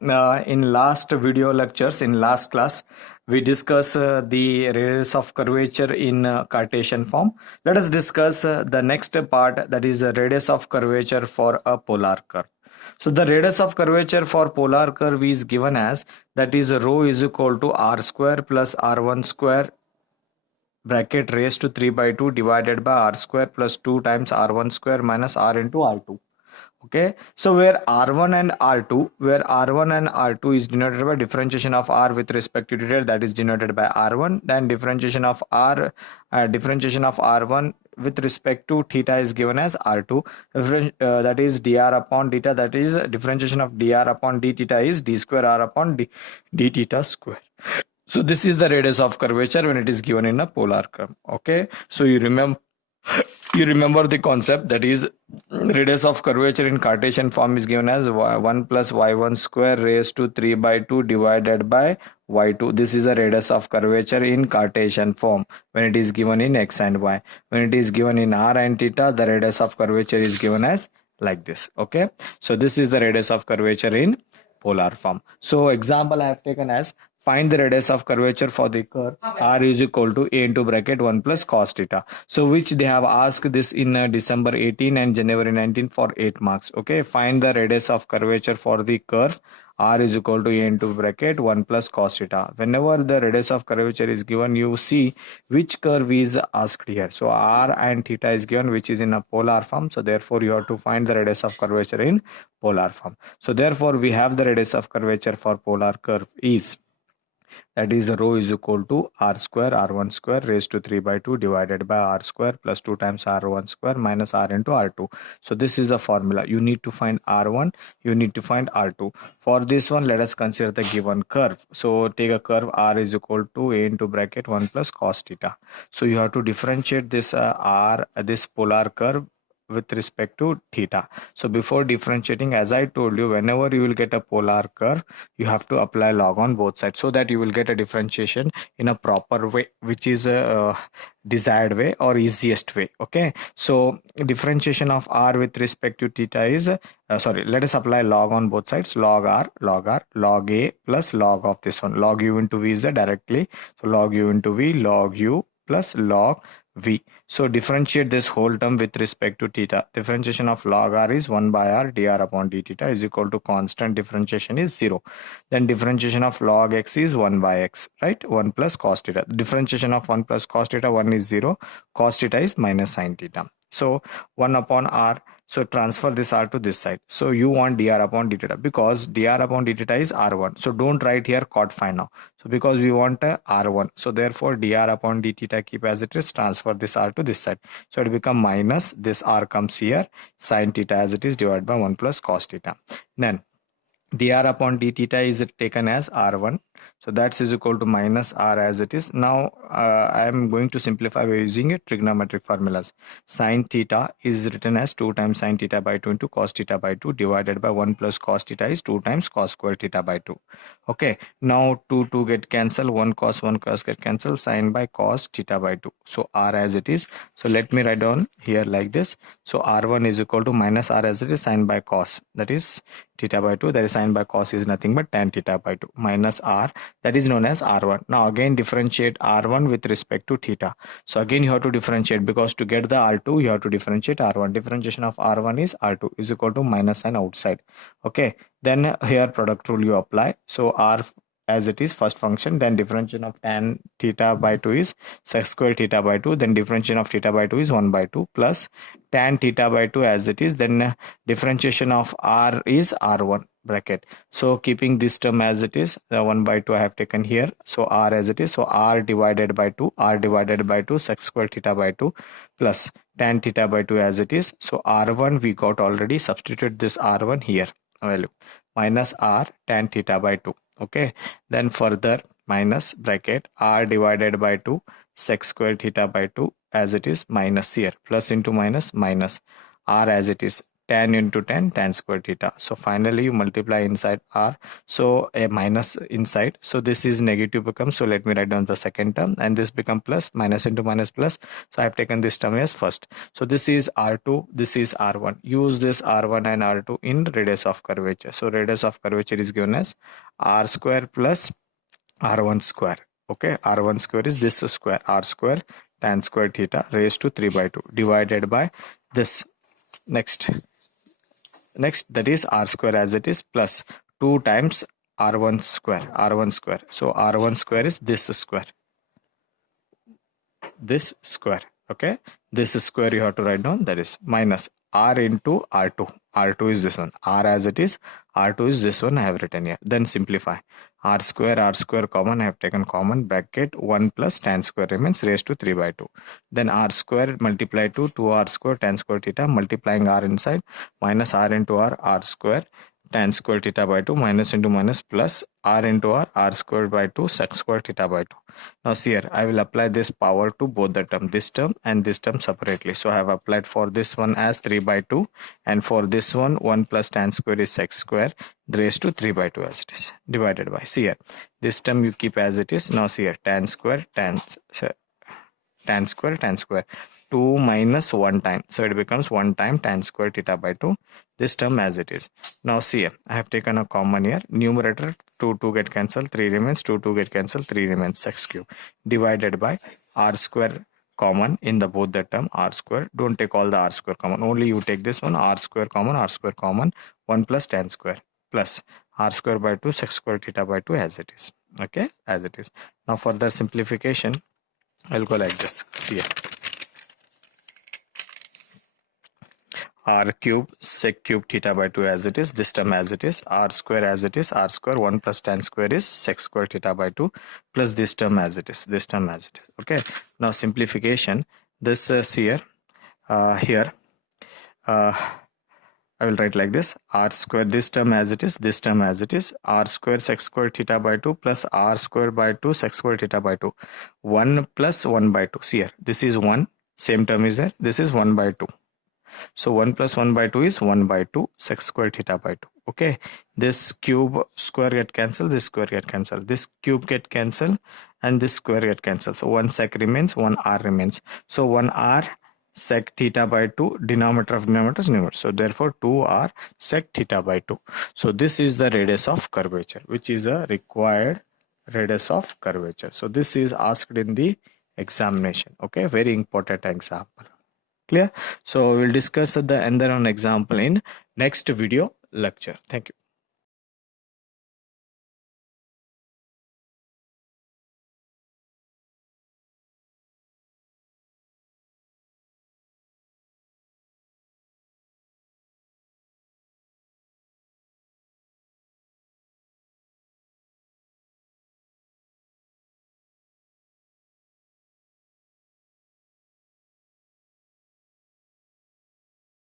in last video lectures, in last class, we discuss the radius of curvature in Cartesian form. Let us discuss the next part, that is the radius of curvature for a polar curve. So the radius of curvature for polar curve is given as, that is rho is equal to r square plus r1 square bracket raised to 3 by 2 divided by r square plus 2 times r1 square minus r into r2. Okay, so where r1 and r2 is denoted by differentiation of r with respect to theta, that is denoted by r1. Then differentiation of r1 with respect to theta is given as r2. That is dr upon theta, that is differentiation of dr upon d theta is d square r upon d theta square. So this is the radius of curvature when it is given in a polar curve. Okay, so you remember the concept, that is radius of curvature in Cartesian form is given as 1 plus y1 square raised to 3 by 2 divided by y2. This is the radius of curvature in Cartesian form when it is given in x and y. When it is given in r and theta, the radius of curvature is given as like this. Okay, so this is the radius of curvature in polar form. So example I have taken as, find the radius of curvature for the curve r is equal to a into bracket 1 plus cos theta. So which they have asked this in December 18 and January 19 for 8 marks. Okay, find the radius of curvature for the curve r is equal to a into bracket 1 plus cos theta. Whenever the radius of curvature is given, you see which curve is asked here. So r and theta is given, which is in a polar form. So therefore you have to find the radius of curvature in polar form. So therefore we have the radius of curvature for polar curve is, that is rho is equal to r square r1 square raised to 3 by 2 divided by r square plus 2 times r1 square minus r into r2. So this is the formula. You need to find r1, you need to find r2. For this one, let us consider the given curve. So take a curve r is equal to a into bracket 1 plus cos theta. So you have to differentiate this this polar curve with respect to theta. So before differentiating, as I told you, whenever you will get a polar curve, you have to apply log on both sides, so that you will get a differentiation in a proper way, which is a desired way or easiest way. Okay, so differentiation of r with respect to theta is let us apply log on both sides. Log r log a plus log of this one. Log u into v is directly, so log u into v, log u plus log v. So differentiate this whole term with respect to theta. Differentiation of log r is 1 by r dr upon d theta is equal to constant differentiation is 0. Then differentiation of log x is 1 by x, right? 1 plus cos theta. Differentiation of 1 plus cos theta, 1 is 0. Cos theta is minus sin theta. So 1 upon r. So transfer this r to this side. So you want dr upon d theta, because dr upon d theta is r1. So don't write here cot phi now. So because we want r1, so therefore dr upon d theta keep as it is, transfer this r to this side. So it become minus, this r comes here, sin theta as it is divided by 1 plus cos theta. Then dr upon d theta is taken as r1. So that's is equal to minus r as it is. Now I am going to simplify by using trigonometric formulas. Sin theta is written as 2 times sin theta by 2 into cos theta by 2 divided by 1 plus cos theta is 2 times cos square theta by 2. Okay, now 2 get cancelled, 1 cos get cancelled, sin by cos theta by 2. So r as it is. So let me write down here like this. So r1 is equal to minus r as it is, sin by cos, that is theta by 2, that is sin by cos is nothing but tan theta by 2, minus r, that is known as r1. Now again differentiate r1 with respect to theta. So again you have to differentiate, because to get the r2 you have to differentiate r1. Differentiation of r1 is r2 is equal to minus sign outside. Okay, then here product rule you apply. So r as it is first function, then differentiation of tan theta by 2 is sec square theta by 2, then differentiation of theta by 2 is 1 by 2 plus tan theta by 2 as it is, then differentiation of r is r1 bracket. So keeping this term as it is, the 1 by 2 I have taken here. So r as it is, so r divided by 2 sec square theta by 2 plus tan theta by 2 as it is. So r1 we got already, substitute this r1 here value, minus r tan theta by 2. Okay, then further minus bracket r divided by 2 sec square theta by 2 as it is, minus here, plus into minus, minus r as it is, tan into tan square theta. So finally you multiply inside r, so a minus inside, so this is negative becomes, so let me write down the second term, and this become plus, minus into minus plus, so I have taken this term as first. So this is r2, this is r1. Use this r1 and r2 in radius of curvature. So radius of curvature is given as r square plus r1 square. Okay, r1 square is this square, r square tan square theta raised to 3 by 2 divided by this. Next that is r square as it is plus 2 times r1 square, so r1 square is this square, okay, this square you have to write down, that is minus r into r2 is this one, r as it is, r2 is this one I have written here. Then simplify, r square common, I have taken common, bracket 1 plus tan square remains raised to 3 by 2. Then r square multiply to 2r square tan square theta, multiplying r inside, minus r into r square tan square theta by 2, minus into minus plus r into r square by 2 sec square theta by 2. Now see here, I will apply this power to both the term, this term and this term separately. So I have applied for this one as 3 by 2, and for this one 1 plus tan square is sec square raised to 3 by 2 as it is, divided by, see here, this term you keep as it is. Now see here, tan square 2 minus 1 time, so it becomes 1 time tan square theta by 2, this term as it is. Now see here, I have taken a common here, numerator 2 get cancelled, 3 remains, 2 get cancelled, 3 remains, sec cube, divided by r square common in the both the term, r square, don't take all the r square common, only you take this one, r square common, 1 plus tan square plus r square by 2 sec square theta by 2 as it is, okay, as it is. Now further simplification, I'll go like this, see here, r cube sec cube theta by 2 as it is, this term as it is, r square as it is, r square 1 plus tan square is sec square theta by 2 plus this term as it is, okay. Now simplification, this here, here I will write like this, r square, this term as it is, r square sec square theta by 2 plus r square by 2 sec square theta by 2, 1 plus 1 by 2, see here, this is 1, same term is there, this is 1 by 2. So 1 plus 1 by 2 is 1 by 2 sec square theta by 2. Okay, this cube square get cancelled, this square get cancelled, this cube get cancelled, and this square get cancelled. So 1 sec remains, 1 r remains. So 1 r sec theta by 2, denominator of denominator is numerator. So therefore 2 r sec theta by 2. So this is the radius of curvature, which is a required radius of curvature. So this is asked in the examination. Okay, very important example. Clear? So we'll discuss the another example in next video lecture. Thank you.